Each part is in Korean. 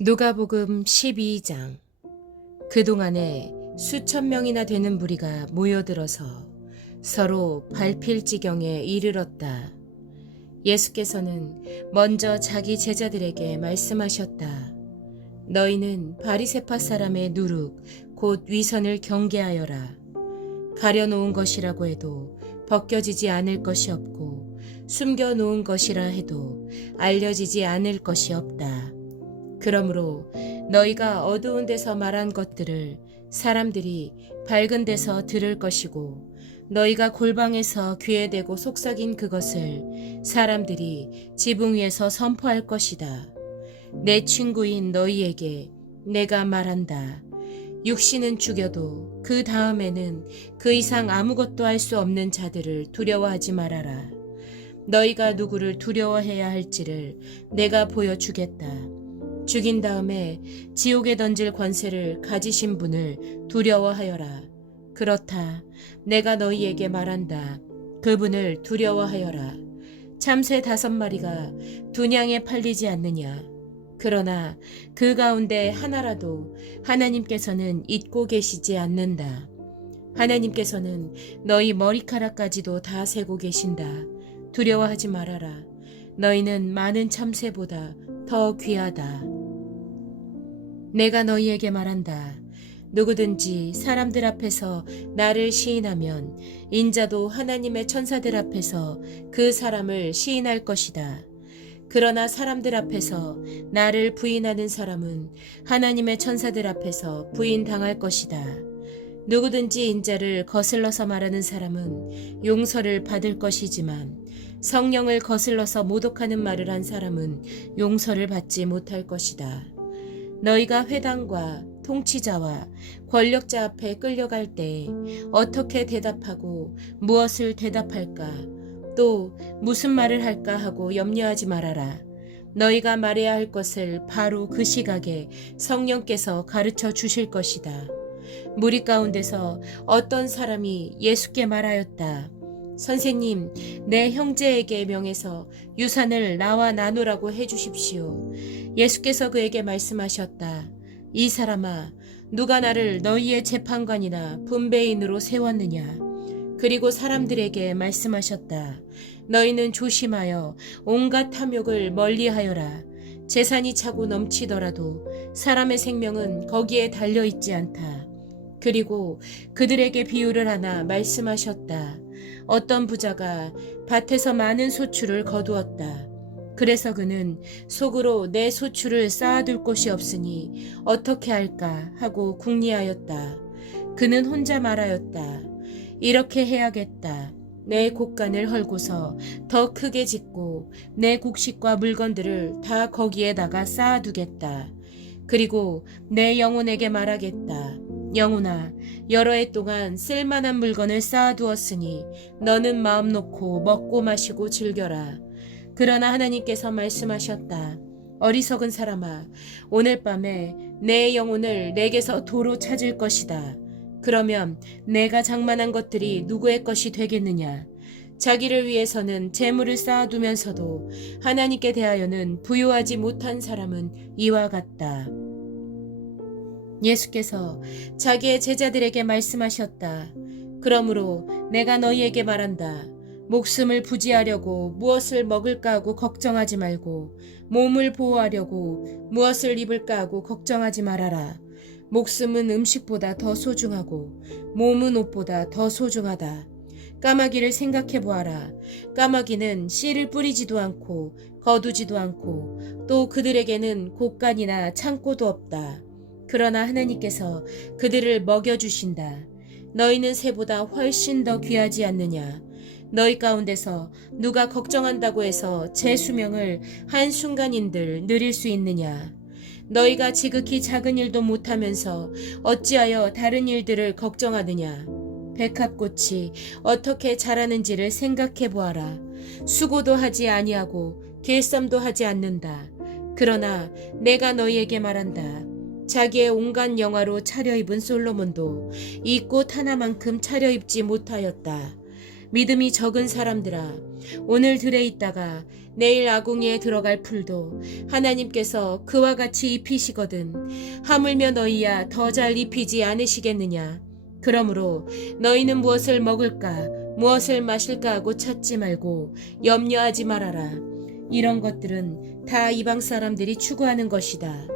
누가복음 12장. 그동안에 수천 명이나 되는 무리가 모여들어서 서로 밟힐 지경에 이르렀다. 예수께서는 먼저 자기 제자들에게 말씀하셨다. 너희는 바리새파 사람의 누룩 곧 위선을 경계하여라. 가려놓은 것이라고 해도 벗겨지지 않을 것이 없고 숨겨놓은 것이라 해도 알려지지 않을 것이 없다. 그러므로 너희가 어두운 데서 말한 것들을 사람들이 밝은 데서 들을 것이고 너희가 골방에서 귀에 대고 속삭인 그것을 사람들이 지붕 위에서 선포할 것이다. 내 친구인 너희에게 내가 말한다. 육신은 죽여도 그 다음에는 그 이상 아무것도 할 수 없는 자들을 두려워하지 말아라. 너희가 누구를 두려워해야 할지를 내가 보여주겠다. 죽인 다음에 지옥에 던질 권세를 가지신 분을 두려워하여라. 그렇다. 내가 너희에게 말한다. 그분을 두려워하여라. 참새 5마리가 2냥에 팔리지 않느냐. 그러나 그 가운데 하나라도 하나님께서는 잊고 계시지 않는다. 하나님께서는 너희 머리카락까지도 다 세고 계신다. 두려워하지 말아라. 너희는 많은 참새보다 더 귀하다. 내가 너희에게 말한다. 누구든지 사람들 앞에서 나를 시인하면 인자도 하나님의 천사들 앞에서 그 사람을 시인할 것이다. 그러나 사람들 앞에서 나를 부인하는 사람은 하나님의 천사들 앞에서 부인당할 것이다. 누구든지 인자를 거슬러서 말하는 사람은 용서를 받을 것이지만 성령을 거슬러서 모독하는 말을 한 사람은 용서를 받지 못할 것이다. 너희가 회당과 통치자와 권력자 앞에 끌려갈 때 어떻게 대답하고 무엇을 대답할까 또 무슨 말을 할까 하고 염려하지 말아라. 너희가 말해야 할 것을 바로 그 시각에 성령께서 가르쳐 주실 것이다. 무리 가운데서 어떤 사람이 예수께 말하였다. 선생님, 내 형제에게 명해서 유산을 나와 나누라고 해주십시오. 예수께서 그에게 말씀하셨다. 이 사람아, 누가 나를 너희의 재판관이나 분배인으로 세웠느냐? 그리고 사람들에게 말씀하셨다. 너희는 조심하여 온갖 탐욕을 멀리하여라. 재산이 차고 넘치더라도 사람의 생명은 거기에 달려있지 않다. 그리고 그들에게 비유를 하나 말씀하셨다. 어떤 부자가 밭에서 많은 소출을 거두었다. 그래서 그는 속으로 내 소출을 쌓아둘 곳이 없으니 어떻게 할까 하고 궁리하였다. 그는 혼자 말하였다. 이렇게 해야겠다. 내 곡간을 헐고서 더 크게 짓고 내 곡식과 물건들을 다 거기에다가 쌓아두겠다. 그리고 내 영혼에게 말하겠다. 영혼아, 여러 해 동안 쓸만한 물건을 쌓아두었으니 너는 마음 놓고 먹고 마시고 즐겨라. 그러나 하나님께서 말씀하셨다. 어리석은 사람아, 오늘 밤에 내 영혼을 내게서 도로 찾을 것이다. 그러면 내가 장만한 것들이 누구의 것이 되겠느냐? 자기를 위해서는 재물을 쌓아두면서도 하나님께 대하여는 부요하지 못한 사람은 이와 같다. 예수께서 자기의 제자들에게 말씀하셨다. 그러므로 내가 너희에게 말한다. 목숨을 부지하려고 무엇을 먹을까 하고 걱정하지 말고 몸을 보호하려고 무엇을 입을까 하고 걱정하지 말아라. 목숨은 음식보다 더 소중하고 몸은 옷보다 더 소중하다. 까마귀를 생각해 보아라. 까마귀는 씨를 뿌리지도 않고 거두지도 않고 또 그들에게는 곡간이나 창고도 없다. 그러나 하나님께서 그들을 먹여주신다. 너희는 새보다 훨씬 더 귀하지 않느냐. 너희 가운데서 누가 걱정한다고 해서 제 수명을 한순간인들 누릴 수 있느냐. 너희가 지극히 작은 일도 못하면서 어찌하여 다른 일들을 걱정하느냐. 백합꽃이 어떻게 자라는지를 생각해 보아라. 수고도 하지 아니하고 길쌈도 하지 않는다. 그러나 내가 너희에게 말한다. 자기의 온갖 영화로 차려입은 솔로몬도 이 꽃 하나만큼 차려입지 못하였다. 믿음이 적은 사람들아, 오늘 들에 있다가 내일 아궁이에 들어갈 풀도 하나님께서 그와 같이 입히시거든 하물며 너희야 더 잘 입히지 않으시겠느냐. 그러므로 너희는 무엇을 먹을까 무엇을 마실까 하고 찾지 말고 염려하지 말아라. 이런 것들은 다 이방 사람들이 추구하는 것이다.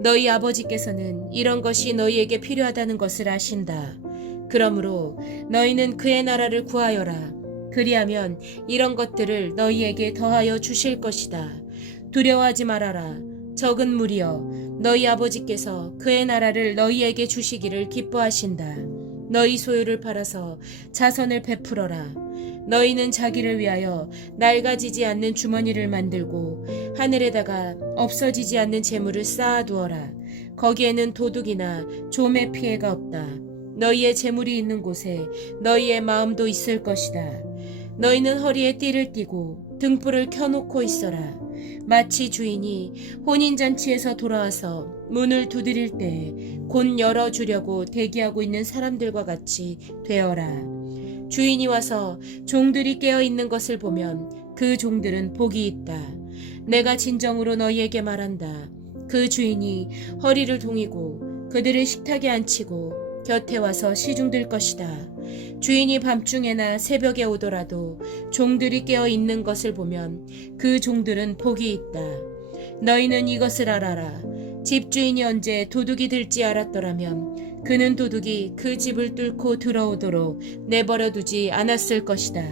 너희 아버지께서는 이런 것이 너희에게 필요하다는 것을 아신다. 그러므로 너희는 그의 나라를 구하여라. 그리하면 이런 것들을 너희에게 더하여 주실 것이다. 두려워하지 말아라. 적은 무리여, 너희 아버지께서 그의 나라를 너희에게 주시기를 기뻐하신다. 너희 소유를 팔아서 자선을 베풀어라. 너희는 자기를 위하여 낡아지지 않는 주머니를 만들고 하늘에다가 없어지지 않는 재물을 쌓아두어라. 거기에는 도둑이나 좀의 피해가 없다. 너희의 재물이 있는 곳에 너희의 마음도 있을 것이다. 너희는 허리에 띠를 띠고 등불을 켜놓고 있어라. 마치 주인이 혼인잔치에서 돌아와서 문을 두드릴 때 곧 열어주려고 대기하고 있는 사람들과 같이 되어라. 주인이 와서 종들이 깨어있는 것을 보면 그 종들은 복이 있다. 내가 진정으로 너희에게 말한다. 그 주인이 허리를 동이고 그들을 식탁에 앉히고 곁에 와서 시중들 것이다. 주인이 밤중에나 새벽에 오더라도 종들이 깨어있는 것을 보면 그 종들은 복이 있다. 너희는 이것을 알아라. 집주인이 언제 도둑이 들지 알았더라면 그는 도둑이 그 집을 뚫고 들어오도록 내버려 두지 않았을 것이다.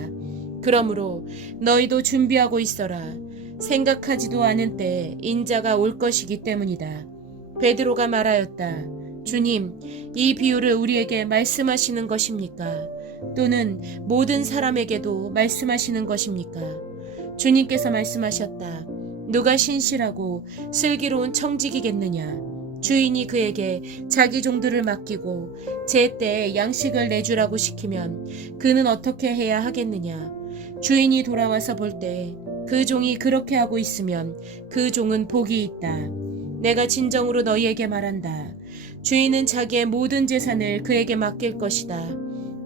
그러므로 너희도 준비하고 있어라. 생각하지도 않은 때에 인자가 올 것이기 때문이다. 베드로가 말하였다. 주님, 이 비유를 우리에게 말씀하시는 것입니까? 또는 모든 사람에게도 말씀하시는 것입니까? 주님께서 말씀하셨다. 누가 신실하고 슬기로운 청직이겠느냐? 주인이 그에게 자기 종들을 맡기고 제때에 양식을 내주라고 시키면 그는 어떻게 해야 하겠느냐? 주인이 돌아와서 볼 때 그 종이 그렇게 하고 있으면 그 종은 복이 있다. 내가 진정으로 너희에게 말한다. 주인은 자기의 모든 재산을 그에게 맡길 것이다.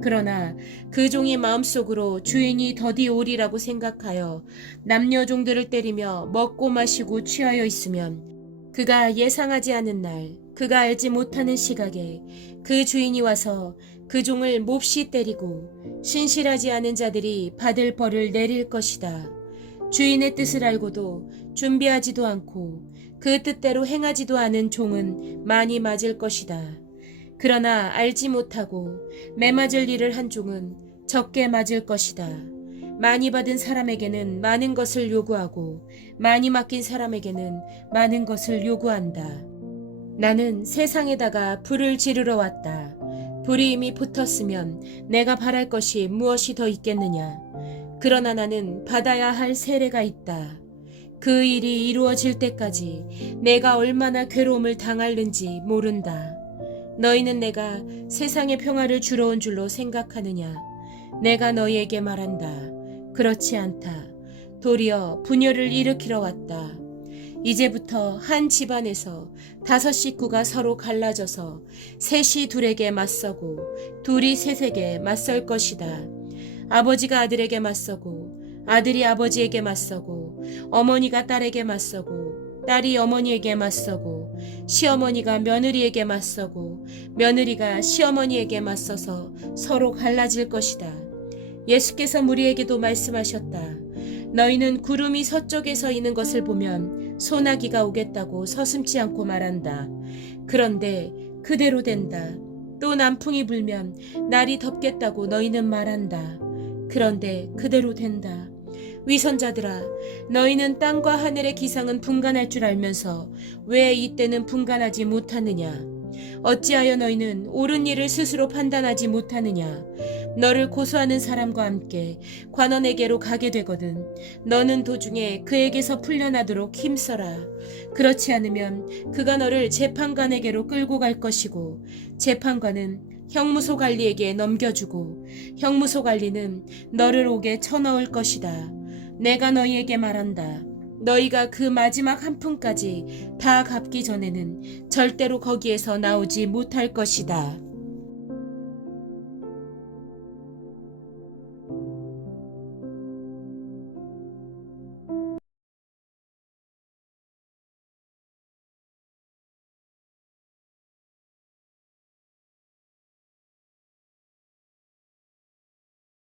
그러나 그 종이 마음속으로 주인이 더디 오리라고 생각하여 남녀 종들을 때리며 먹고 마시고 취하여 있으면 그가 예상하지 않은 날, 그가 알지 못하는 시각에 그 주인이 와서 그 종을 몹시 때리고 신실하지 않은 자들이 받을 벌을 내릴 것이다. 주인의 뜻을 알고도 준비하지도 않고 그 뜻대로 행하지도 않은 종은 많이 맞을 것이다. 그러나 알지 못하고 매맞을 일을 한 종은 적게 맞을 것이다. 많이 받은 사람에게는 많은 것을 요구하고 많이 맡긴 사람에게는 많은 것을 요구한다. 나는 세상에다가 불을 지르러 왔다. 불이 이미 붙었으면 내가 바랄 것이 무엇이 더 있겠느냐. 그러나 나는 받아야 할 세례가 있다. 그 일이 이루어질 때까지 내가 얼마나 괴로움을 당할는지 모른다. 너희는 내가 세상의 평화를 주러 온 줄로 생각하느냐? 내가 너희에게 말한다. 그렇지 않다. 도리어 분열을 일으키러 왔다. 이제부터 한 집안에서 5 식구가 서로 갈라져서 셋이 둘에게 맞서고 둘이 셋에게 맞설 것이다. 아버지가 아들에게 맞서고 아들이 아버지에게 맞서고 어머니가 딸에게 맞서고 딸이 어머니에게 맞서고 시어머니가 며느리에게 맞서고 며느리가 시어머니에게 맞서서 서로 갈라질 것이다. 예수께서 무리에게도 말씀하셨다. 너희는 구름이 서쪽에서 이는 것을 보면 소나기가 오겠다고 서슴지 않고 말한다. 그런데 그대로 된다. 또 남풍이 불면 날이 덥겠다고 너희는 말한다. 그런데 그대로 된다. 위선자들아, 너희는 땅과 하늘의 기상은 분간할 줄 알면서 왜 이때는 분간하지 못하느냐? 어찌하여 너희는 옳은 일을 스스로 판단하지 못하느냐? 너를 고소하는 사람과 함께 관원에게로 가게 되거든 너는 도중에 그에게서 풀려나도록 힘써라. 그렇지 않으면 그가 너를 재판관에게로 끌고 갈 것이고 재판관은 형무소 관리에게 넘겨주고 형무소 관리는 너를 옥에 쳐넣을 것이다. 내가 너희에게 말한다. 너희가 그 마지막 한 푼까지 다 갚기 전에는 절대로 거기에서 나오지 못할 것이다.